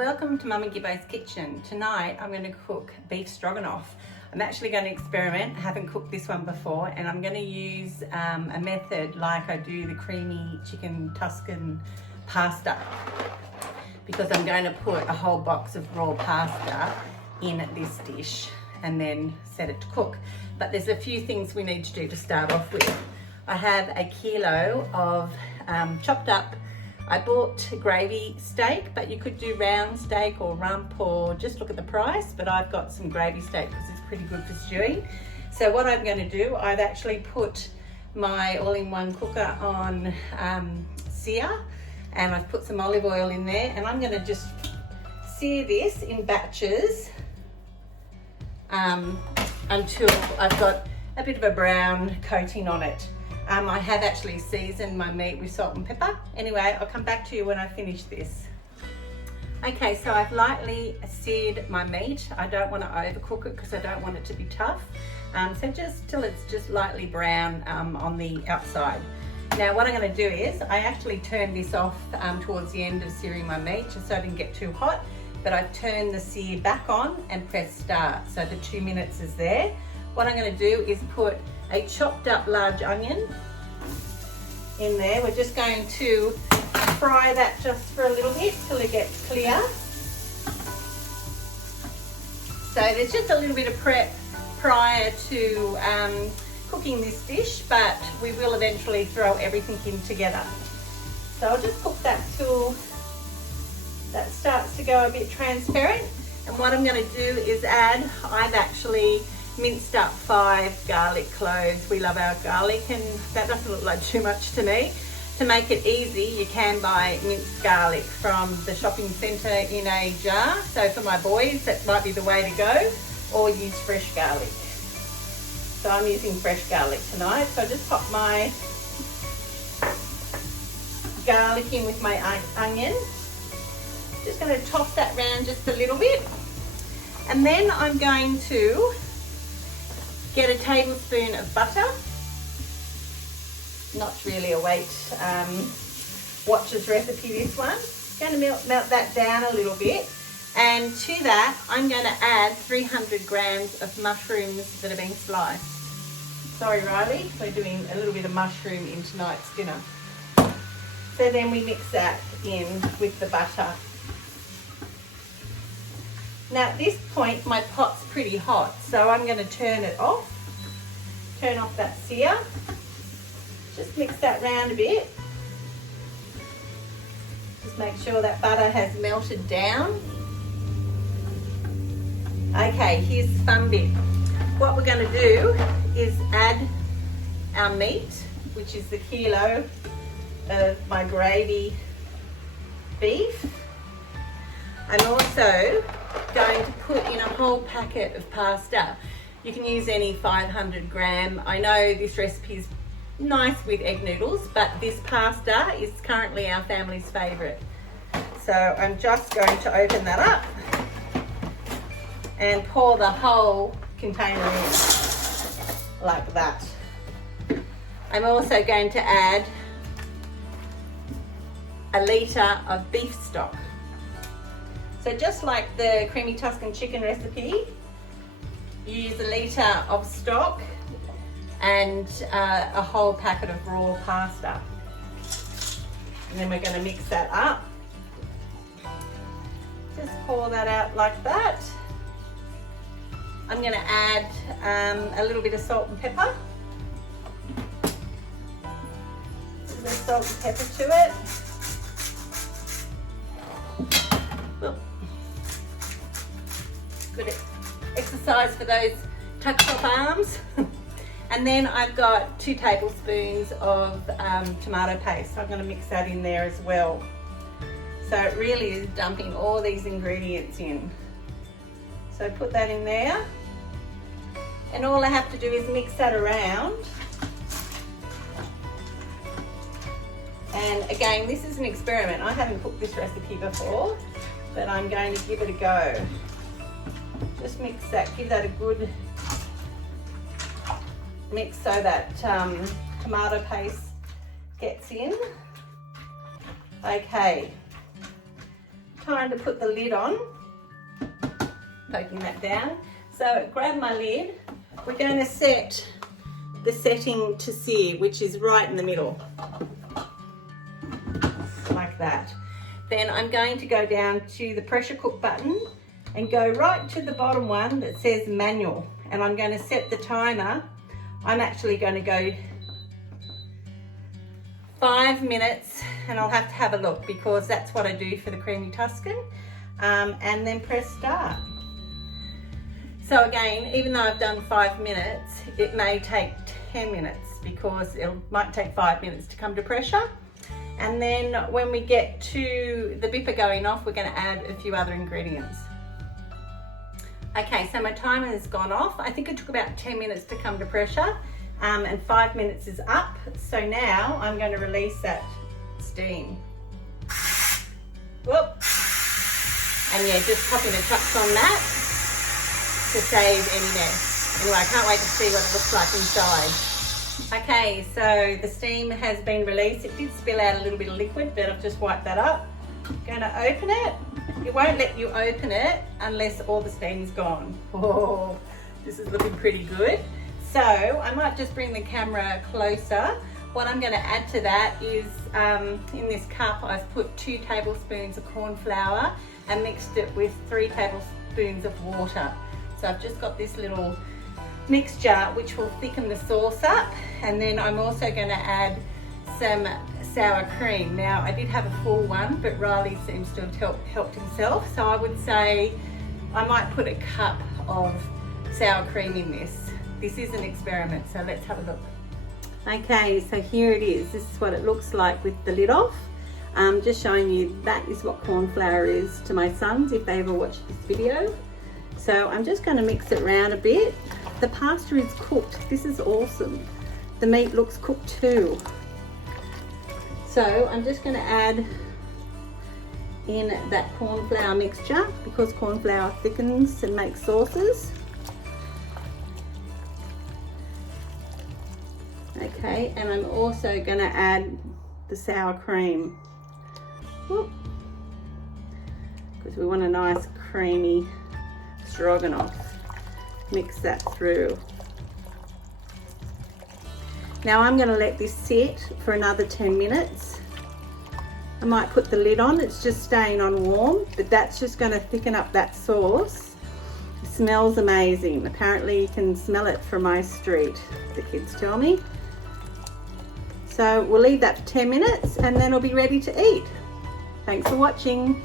welcome to Mum and Gibbo's kitchen. Tonight I'm going to cook beef stroganoff. I'm actually going to experiment. I haven't cooked this one before, and I'm going to use a method like I do the creamy chicken Tuscan pasta, because I'm going to put a whole box of raw pasta in this dish and then set it to cook. But there's a few things we need to do to start off with. I have a kilo of chopped up, I bought gravy steak, but you could do round steak or rump or just look at the price, but I've got some gravy steak because it's pretty good for stewing. So what I'm going to do, I've actually put my all-in-one cooker on sear, and I've put some olive oil in there, and I'm going to just sear this in batches until I've got a bit of a brown coating on it. I have actually seasoned my meat with salt and pepper. Anyway, I'll come back to you when I finish this. Okay, so I've lightly seared my meat. I don't want to overcook it because I don't want it to be tough. So just till it's just lightly brown on the outside. Now what I'm going to do is, I actually turned this off towards the end of searing my meat just so I didn't get too hot, but I've turned the sear back on and press start. So the 2 minutes is there. What I'm going to do is put a chopped up large onion in there. We're just going to fry that just for a little bit till it gets clear. So there's just a little bit of prep prior to cooking this dish, but we will eventually throw everything in together. So I'll just cook that till that starts to go a bit transparent. And what I'm going to do is add, I've actually minced up 5 garlic cloves. We love our garlic, and that doesn't look like too much to me. To make it easy, you can buy minced garlic from the shopping centre in a jar. So for my boys, that might be the way to go, or use fresh garlic. So I'm using fresh garlic tonight. So I just pop my garlic in with my onion. Just going to toss that round just a little bit. And then I'm going to get a tablespoon of butter. Not really a Weight Watchers recipe, this one. Going to melt that down a little bit. And to that, I'm going to add 300 grams of mushrooms that have been sliced. Sorry, Riley, we're doing a little bit of mushroom in tonight's dinner. So then we mix that in with the butter. Now at this point, my pot's pretty hot, so I'm going to turn it off. Turn off that sear. Just mix that round a bit. Just make sure that butter has melted down. Okay, here's the fun bit. What we're going to do is add our meat, which is the kilo of my gravy beef. I'm also going to put in a whole packet of pasta. You can use any 500 gram. I know this recipe is nice with egg noodles, but this pasta is currently our family's favourite. So I'm just going to open that up and pour the whole container in like that. I'm also going to add a litre of beef stock. So just like the creamy Tuscan chicken recipe, you use a litre of stock and a whole packet of raw pasta. And then we're going to mix that up. Just pour that out like that. I'm going to add a little bit of salt and pepper. A little bit of salt and pepper to it. Good exercise for those tucked up arms. And then I've got 2 tablespoons of tomato paste. So I'm going to mix that in there as well. So it really is dumping all these ingredients in. So put that in there. And all I have to do is mix that around. And again, this is an experiment. I haven't cooked this recipe before, but I'm going to give it a go. Just mix that, give that a good mix so that tomato paste gets in. Okay, time to put the lid on. Poking that down. So grab my lid. We're going to set the setting to sear, which is right in the middle. Like that. Then I'm going to go down to the pressure cook button and go right to the bottom one that says manual. And I'm going to set the timer. I'm actually going to go 5 minutes, and I'll have a look because that's what I do for the creamy Tuscan, and then press start. So again, even though I've done 5 minutes, it may take 10 minutes because it might take 5 minutes to come to pressure. And then when we get to the bipper going off, we're going to add a few other ingredients. Okay, so my timer has gone off. I think it took about 10 minutes to come to pressure. And 5 minutes is up. So now I'm going to release that steam. Whoop. And yeah, just popping a chux on that to save any mess. Anyway, I can't wait to see what it looks like inside. Okay, so the steam has been released. It did spill out a little bit of liquid, but I've just wiped that up. Going to open it. It won't let you open it unless all the steam's gone. Oh, this is looking pretty good. So I might just bring the camera closer. What I'm going to add to that is in this cup I've put 2 tablespoons of corn flour and mixed it with 3 tablespoons of water. So I've just got this little mixture which will thicken the sauce up, and then I'm also going to add some sour cream. Now I did have a full one, but Riley seems to have helped himself, so I would say I might put a cup of sour cream in this. This is an experiment, so let's have a look. Okay, so here it is. This is what it looks like with the lid off. Just showing you that is what corn flour is to my sons if they ever watch this video. So I'm just going to mix it around a bit. The pasta is cooked. This is awesome. The meat looks cooked too. So I'm just going to add in that corn flour mixture because corn flour thickens and makes sauces. Okay, and I'm also going to add the sour cream because we want a nice creamy stroganoff. Mix that through. Now I'm going to let this sit for another 10 minutes. I might put the lid on. It's just staying on warm, but that's just going to thicken up that sauce. It smells amazing. Apparently you can smell it from my street, the kids tell me. So we'll leave that for 10 minutes and then it'll be ready to eat. Thanks for watching.